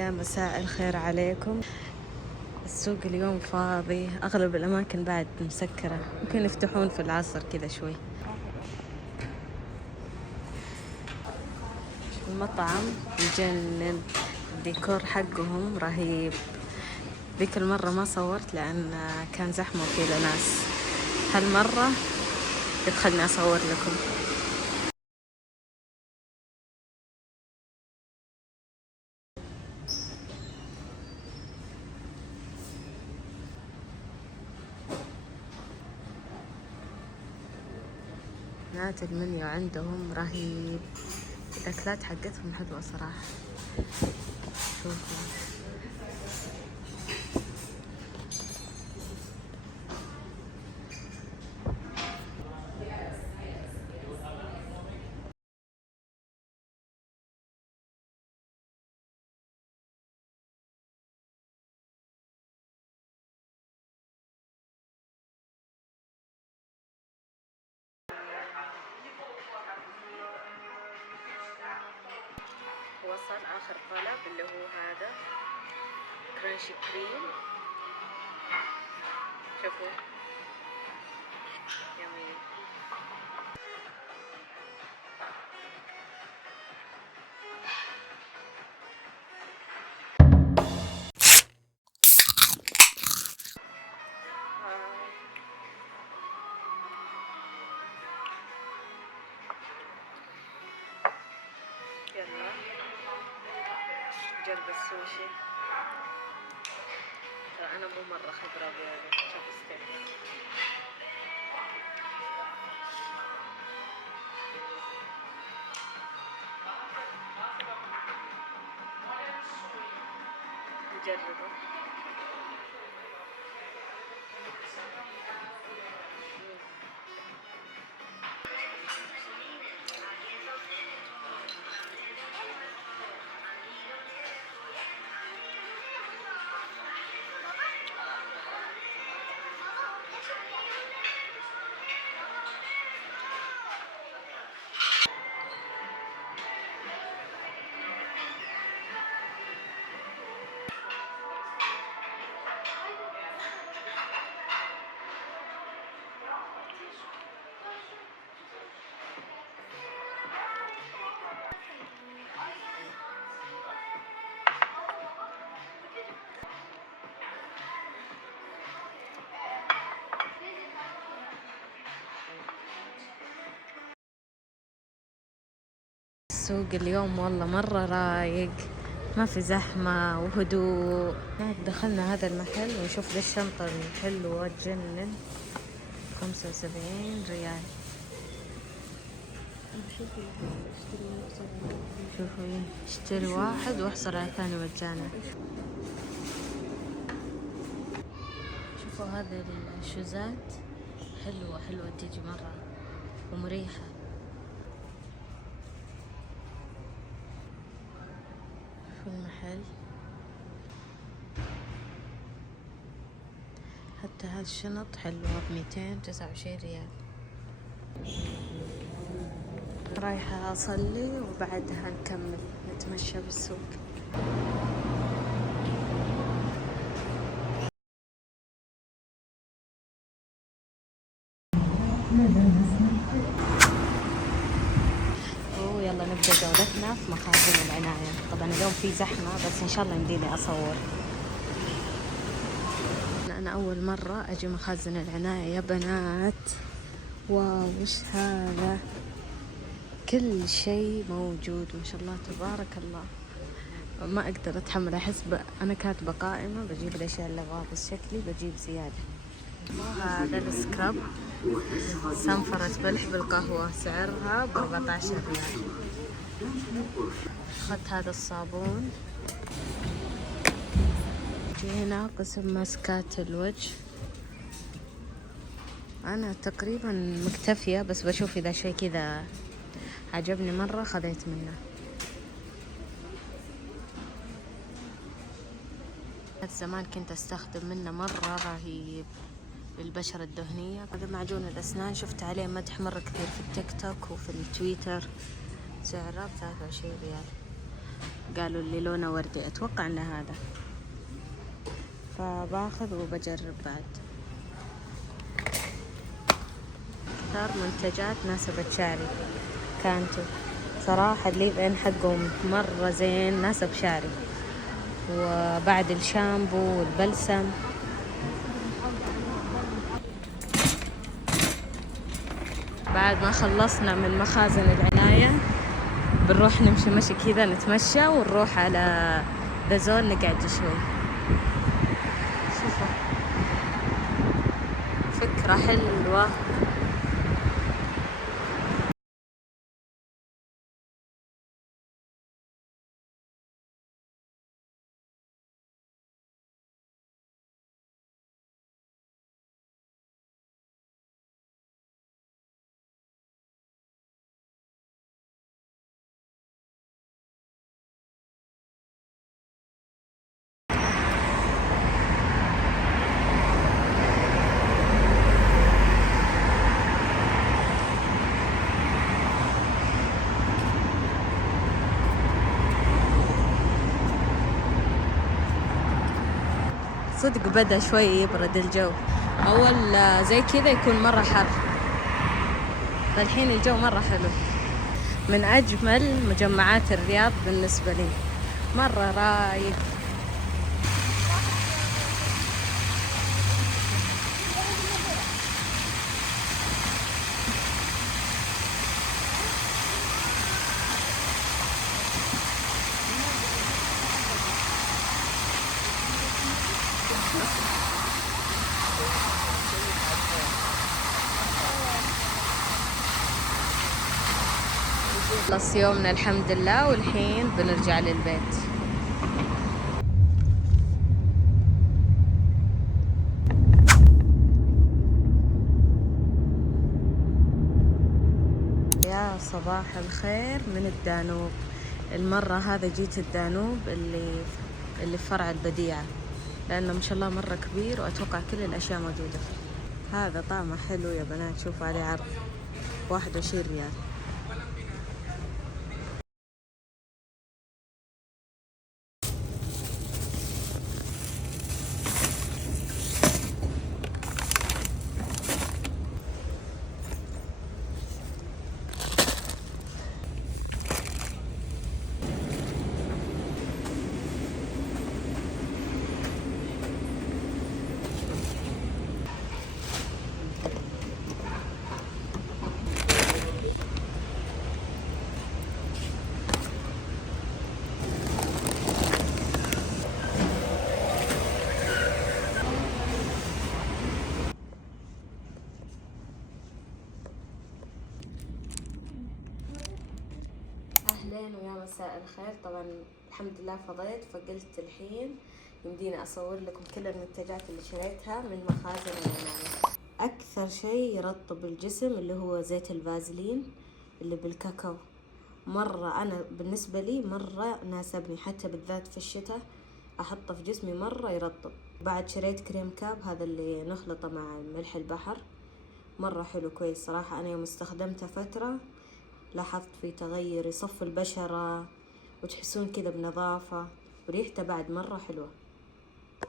يا مساء الخير عليكم. السوق اليوم فاضي، أغلب الأماكن بعد مسكرة، ممكن يفتحون في العصر كذا شوي. المطعم يجنن، الديكور حقهم رهيب. ذيك المرة ما صورت لأن كان زحمة وفيه ناس، هالمرة قلت خلني أصور لكم. نات المنيو عندهم رهيب، الأكلات حقتهم حلوة صراحة. شوفوا وصل آخر طلب اللي هو هذا كرانشي كريم. شوفوا يمين. يلا جرب السوشي. ترى أنا مو مرة خبرة بهذا. شوف ستيك نجربه. السوق اليوم والله مرة رايق، ما في زحمة وهدوء. دخلنا هذا المحل ونشوف ذي الشنطة الحلوة تجنن، 75 ريال. شوفوا اشتري واحد واحصل على ثاني مجانا. شوفوا هذه الشوزات حلوة حلوة، تيجي مرة ومريحة. في المحل حتى هذه الشنط حلوة ب229 ريال. رايحة أصلي وبعدها نكمل نتمشى بالسوق. يلا نبدأ جولتنا في مخازن العناية. طبعا اليوم في زحمة بس إن شاء الله يمديني أصور. أنا أول مرة أجي مخازن العناية يا بنات. واو وش هذا، كل شيء موجود ما شاء الله تبارك الله. ما أقدر أتحمل، أحس أنا كاتبة قائمة بجيب الأشياء اللي أبغاها بس شكلي بجيب زيادة. هذا السكراب صنفرة بلح بالقهوة، سعرها ب14 ريال. أخذت هذا الصابون. في هنا قسم ماسكات الوجه. أنا تقريبا مكتفية بس بشوف إذا شيء كذا عجبني مرة خذيت منه. زمان كنت أستخدم منه مرة رهيب للبشرة الدهنية. هذا معجون الأسنان شفت عليه مدح مرة كثير في التيك توك وفي التويتر، سعره ب23 ريال. قالوا اللي لونه وردي، اتوقع انه هذا، فباخذ وبجرب بعد. اختار منتجات ناسبت شعري. كانتو صراحة الليف ان حقهم مرة زين، ناسب شعري. وبعد الشامبو والبلسم. بعد ما خلصنا من مخازن العناية بنروح نمشي مشي كذا، نتمشى ونروح على بازول نقعد شوي. شوفوا فكرة حلوة. صدق بدأ شوي يبرد الجو. أول زي كذا يكون مرة حر، فالحين الجو مرة حلو. من أجمل مجمعات الرياض بالنسبة لي، مرة رايق. خلص يومنا الحمد لله، والحين بنرجع للبيت. يا صباح الخير من الدانوب. المرة هذا جيت الدانوب اللي في فرع البديعة، لأنه ما شاء الله مرة كبير، وأتوقع كل الأشياء موجودة فيه. هذا طعمه حلو يا بنات، شوفوا عليه عرض 21 ريال. أهلين ويا مساء الخير. طبعا الحمد لله فضيت، فقلت الحين يمديني أصور لكم كل المنتجات اللي شريتها من مخازن العناية. أكثر شيء يرطب الجسم اللي هو زيت الفازلين اللي بالكاكاو، مرة أنا بالنسبة لي مرة ناسبني، حتى بالذات في الشتاء أحطه في جسمي مرة يرطب. بعد شريت كريم كاب، هذا اللي نخلطه مع ملح البحر، مرة حلو كويس صراحة. أنا يوم استخدمته فترة لاحظت فيه تغير، يصف البشرة وتحسون كذا بنظافة، وريحته بعد مرة حلوة.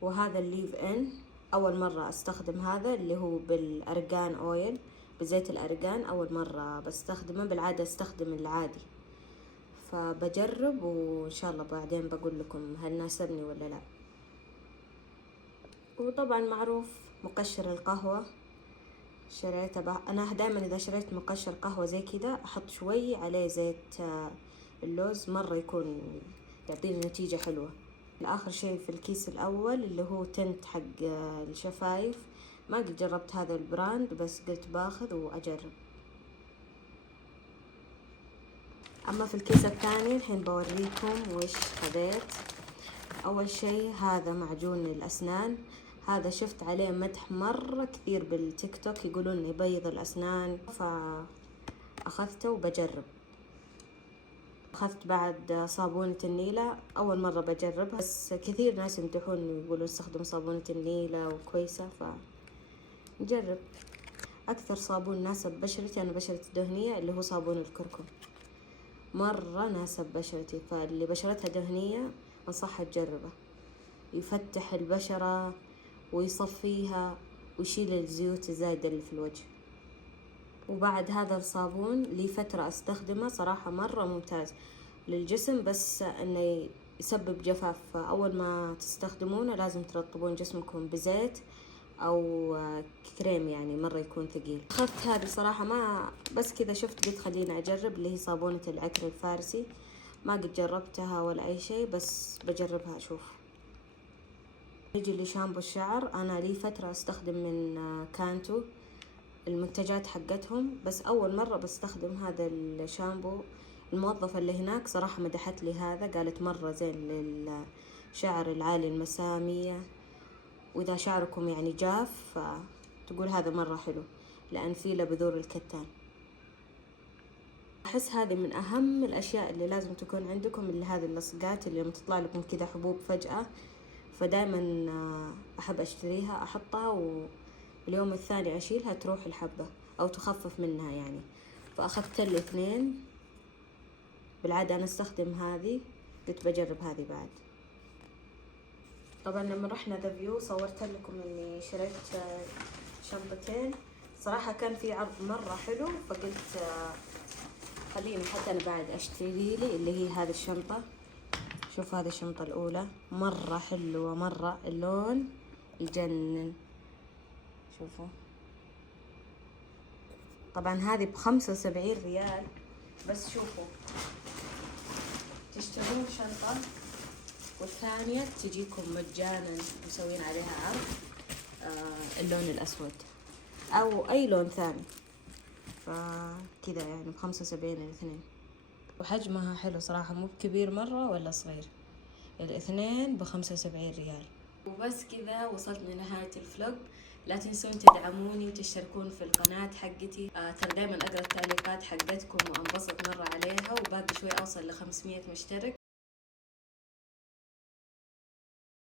وهذا الليف ان أول مرة أستخدم هذا اللي هو بالأرغان أويل، بزيت الأرغان، أول مرة بستخدمه، بالعادة أستخدم العادي، فبجرب وإن شاء الله بعدين بقول لكم هل ناسبني ولا لا. وطبعا معروف مقشر القهوة شريته أنا دائما إذا شريت مقشر قهوة زي كذا أحط شوي عليه زيت اللوز، مرة يكون يعطيني نتيجة حلوة. آخر شيء في الكيس الأول اللي هو تنت حق الشفايف، ما قد جربت هذا البراند، بس قلت باخذ وأجرب. أما في الكيس الثاني الحين بوريكم وش خذيت. أول شيء هذا معجون الأسنان، هذا شفت عليه مدح مرة كثير بالتيك توك، يقولون يبيض الأسنان، فأخذته وبجرب. أخذت بعد صابونة النيلة، أول مرة بجربها، بس كثير ناس يمدحون يقولون استخدم صابونة النيلة وكويسة، فنجرب. أكثر صابون ناسب بشرتي، أنا بشرتي دهنية، اللي هو صابون الكركم. مرة ناسب بشرتي، فاللي بشرتها دهنية أنصحها تجربه. يفتح البشرة ويصفيها ويشيل الزيوت الزايدة اللي في الوجه. وبعد هذا الصابون لي فترة أستخدمه صراحة مرة ممتاز للجسم، بس إنه يسبب جفاف. أول ما تستخدمونه لازم ترطبون جسمكم بزيت أو كريم يعني مرة يكون ثقيل. أخذت هذه صراحة ما بس كذا شفت قلت خليني أجرب، اللي هي صابونة العكر الفارسي. ما قد جربتها ولا أي شيء، بس بجربها أشوف. نيجي لشامبو الشعر. أنا لي فترة أستخدم من كانتو المنتجات حقتهم، بس أول مرة بستخدم هذا الشامبو. الموظفة اللي هناك صراحة مدحت لي هذا، قالت مرة زين للشعر العالي المسامية، وإذا شعركم يعني جاف فتقول هذا مرة حلو لأن فيه له بذور الكتان. أحس هذه من أهم الأشياء اللي لازم تكون عندكم، اللي هذه اللصقات اللي لما تطلع لكم كذا حبوب فجأة، فدايما أحب أشتريها أحطها واليوم الثاني أشيلها تروح الحبة أو تخفف منها يعني. فأخذت لي 2. بالعادة أنا أستخدم هذه، قلت بجرب هذه بعد. طبعا لما رحنا ذا فيو صورت لكم إني شريت شنطتين. صراحة كان في عرض مرة حلو، فقلت خليني حتى أنا بعد أشتري لي اللي هي هذه الشنطة. شوف هذه الشنطة الأولى مرة حلوة، مرة اللون يجنن. شوفوا طبعا هذه ب75 ريال، بس شوفوا تشترون شنطة والثانية تجيكم مجانا مسوين عليها عرض اللون الأسود أو أي لون ثاني، فكذا يعني ب75 الاثنين. وحجمها حلو صراحة، مو كبير مرة ولا صغير، الاثنين ب75 ريال. وبس كذا وصلت لنهاية الفلوج. لا تنسون تدعموني وتشتركون في القناة حقتي. ترى دايما أقرأ التعليقات حقتكم وأنبسط مرة عليها، وباقي شوي أوصل ل500 مشترك.